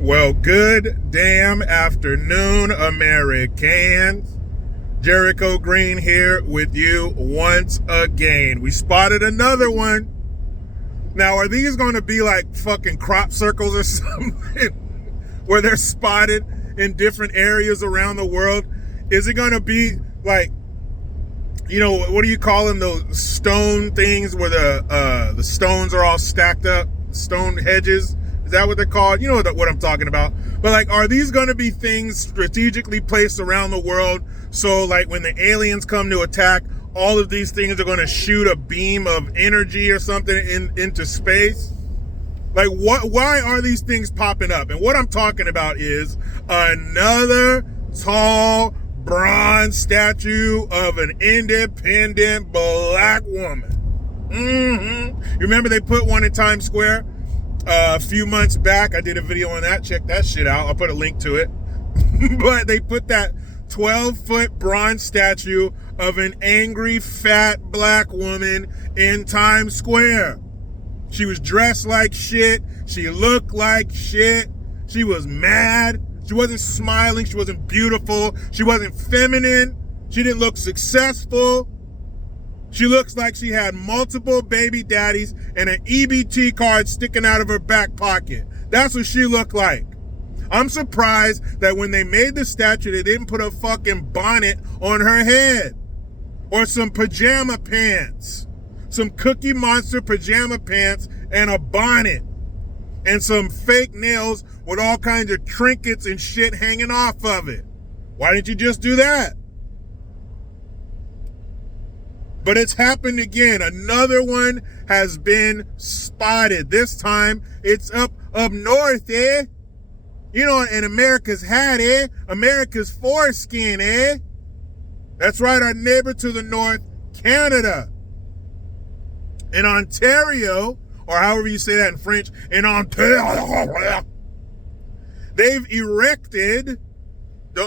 Well, good damn afternoon, Americans. Jericho Green here with you once again. We spotted another one. Now, are these going to be like fucking crop circles or something where they're spotted in different areas around the world? Is it going to be like, you know, what do you call them? Those stone things where the stones are all stacked up, stone hedges. Is that what they're called? You know what I'm talking about. But like, are these going to be things strategically placed around the world? So like when the aliens come to attack, all of these things are going to shoot a beam of energy or something into space? Like why are these things popping up? And what I'm talking about is another tall bronze statue of an independent black woman. You remember they put one in Times Square? A few months back, I did a video on that. Check that shit out. I'll put a link to it. But they put that 12-foot bronze statue of an angry, fat black woman in Times Square. She was dressed like shit. She looked like shit. She was mad. She wasn't smiling. She wasn't beautiful. She wasn't feminine. She didn't look successful. She looks like she had multiple baby daddies and an EBT card sticking out of her back pocket. That's what she looked like. I'm surprised that when they made the statue, they didn't put a fucking bonnet on her head. Or some pajama pants. Some Cookie Monster pajama pants and a bonnet. And some fake nails with all kinds of trinkets and shit hanging off of it. Why didn't you just do that? But it's happened again. Another one has been spotted. This time it's up north, eh? You know, in America's hat, eh? America's foreskin, eh? That's right, our neighbor to the north, Canada. In Ontario, or however you say that in French, in Ontario, they've erected,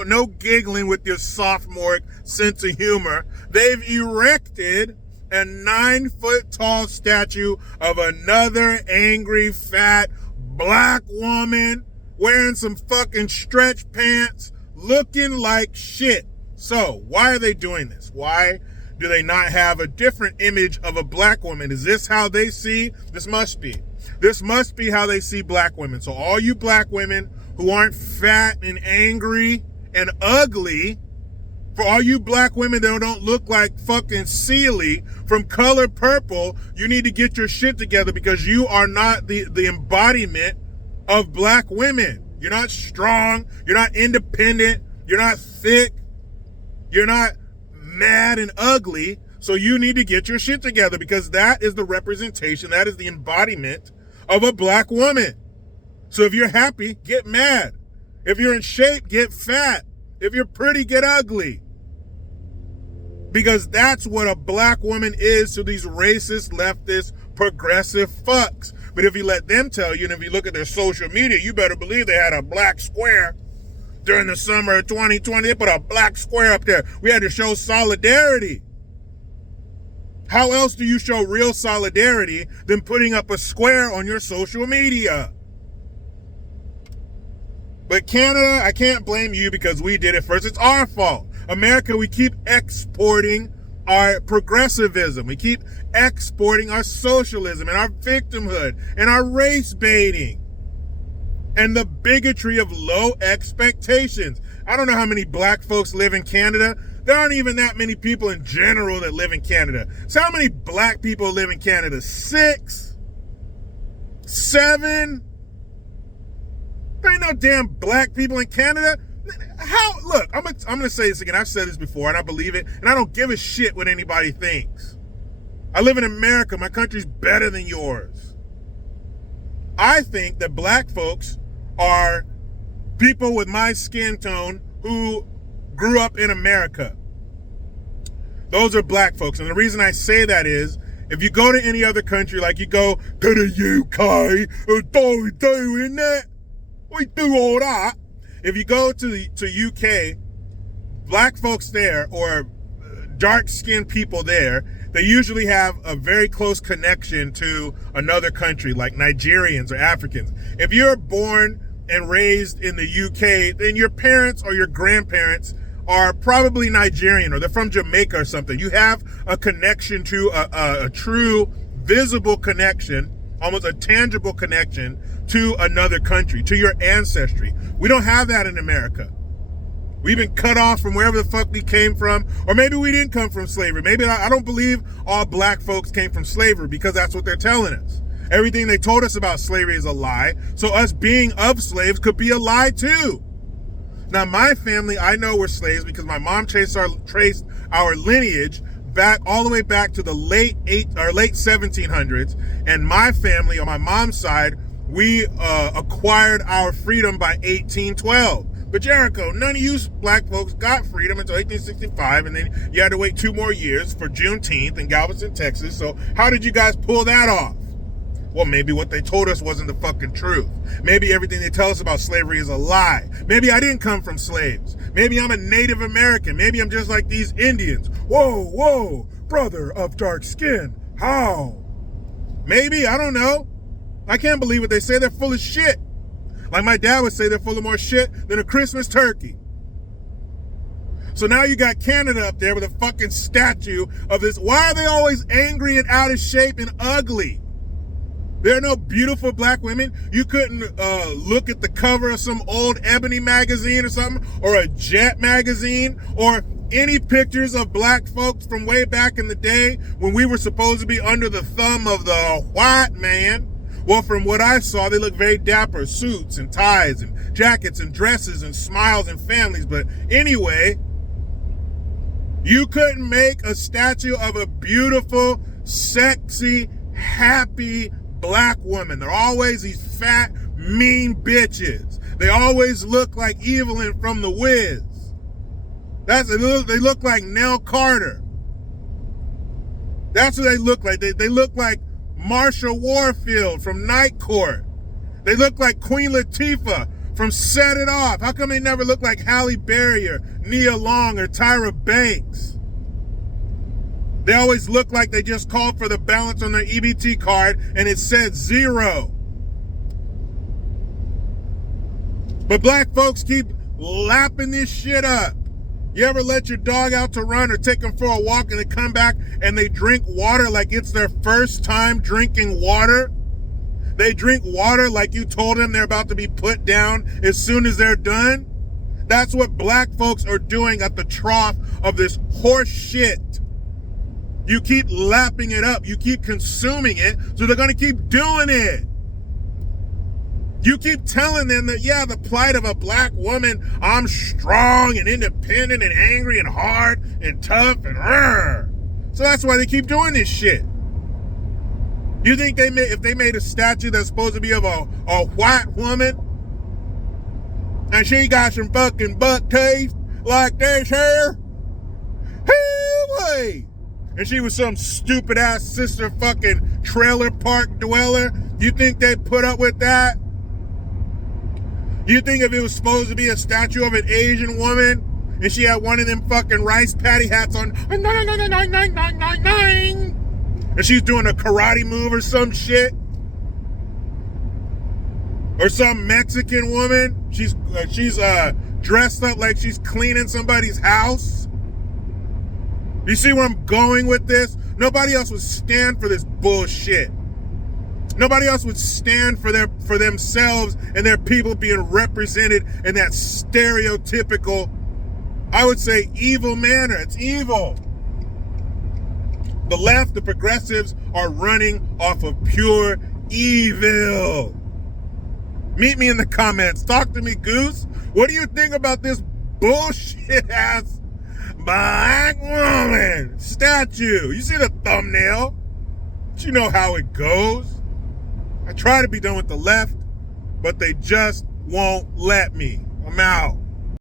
no giggling with your sophomore sense of humor. They've erected a 9-foot tall statue of another angry, fat, black woman wearing some fucking stretch pants, looking like shit. So, why are they doing this? Why do they not have a different image of a black woman? Is this how they see? This must be how they see black women. So all you black women who aren't fat and angry and ugly, for all you black women that don't look like fucking Celie from Color Purple, you need to get your shit together because you are not the embodiment of black women. You're not strong. You're not independent. You're not thick. You're not mad and ugly. So you need to get your shit together because that is the representation. That is the embodiment of a black woman. So if you're happy, get mad. If you're in shape, get fat. If you're pretty, get ugly. Because that's what a black woman is to these racist, leftist, progressive fucks. But if you let them tell you, and if you look at their social media, you better believe they had a black square during the summer of 2020. They put a black square up there. We had to show solidarity. How else do you show real solidarity than putting up a square on your social media? But Canada, I can't blame you because we did it first. It's our fault. America, we keep exporting our progressivism. We keep exporting our socialism and our victimhood and our race baiting and the bigotry of low expectations. I don't know how many black folks live in Canada. There aren't even that many people in general that live in Canada. So how many black people live in Canada? 6? 7? There ain't no damn black people in Canada. How? Look, I'm gonna say this again. I've said this before, and I believe it, and I don't give a shit what anybody thinks. I live in America. My country's better than yours. I think that black folks are people with my skin tone who grew up in America. Those are black folks, and the reason I say that is, if you go to any other country, like you go to the UK, don't we doing that? We do all that. If you go to UK, black folks there or dark-skinned people there, they usually have a very close connection to another country, like Nigerians or Africans. If you're born and raised in the UK, then your parents or your grandparents are probably Nigerian or they're from Jamaica or something. You have a connection to a true visible connection, almost a tangible connection to another country, to your ancestry. We don't have that in America. We've been cut off from wherever the fuck we came from, or maybe we didn't come from slavery. Maybe I don't believe all black folks came from slavery because that's what they're telling us. Everything they told us about slavery is a lie. So us being of slaves could be a lie too. Now my family, I know we're slaves because my mom traced our lineage back all the way back to the late 1700s. And my family on my mom's side, we acquired our freedom by 1812. But Jericho, none of you black folks got freedom until 1865, and then you had to wait 2 more years for Juneteenth in Galveston, Texas. So how did you guys pull that off? Well, maybe what they told us wasn't the fucking truth. Maybe everything they tell us about slavery is a lie. Maybe I didn't come from slaves. Maybe I'm a Native American. Maybe I'm just like these Indians. Whoa, brother of dark skin. How? Maybe, I don't know. I can't believe what they say. They're full of shit. Like my dad would say, they're full of more shit than a Christmas turkey. So now you got Canada up there with a fucking statue of this. Why are they always angry and out of shape and ugly? There are no beautiful black women. You couldn't look at the cover of some old Ebony magazine or something, or a Jet magazine, or any pictures of black folks from way back in the day when we were supposed to be under the thumb of the white man. Well, from what I saw, they look very dapper, suits and ties and jackets and dresses and smiles and families. But anyway, you couldn't make a statue of a beautiful, sexy, happy black woman. They're always these fat, mean bitches. They always look like Evelyn from The Wiz. They look like Nell Carter. That's what they look like. They look like Marsha Warfield from Night Court. They look like Queen Latifah from Set It Off. How come they never look like Halle Berry or Nia Long or Tyra Banks? They always look like they just called for the balance on their EBT card and it said 0. But black folks keep lapping this shit up. You ever let your dog out to run or take them for a walk and they come back and they drink water like it's their first time drinking water? They drink water like you told them they're about to be put down as soon as they're done? That's what black folks are doing at the trough of this horse shit. You keep lapping it up. You keep consuming it, so they're going to keep doing it. You keep telling them that, yeah, the plight of a black woman, I'm strong and independent and angry and hard and tough and rrr. So that's why they keep doing this shit. You think if they made a statue that's supposed to be of a white woman and she got some fucking buck teeth like this here? Hey, and she was some stupid ass sister fucking trailer park dweller, you think they'd put up with that? You think if it was supposed to be a statue of an Asian woman and she had one of them fucking rice patty hats on, and she's doing a karate move or some shit? Or some Mexican woman, she's dressed up like she's cleaning somebody's house? You see where I'm going with this? Nobody else would stand for this bullshit. Nobody else would stand for themselves and their people being represented in that stereotypical, I would say, evil manner. It's evil. The left, the progressives, are running off of pure evil. Meet me in the comments. Talk to me, Goose. What do you think about this bullshit ass black woman statue? You see the thumbnail? But you know how it goes. I try to be done with the left, but they just won't let me. I'm out.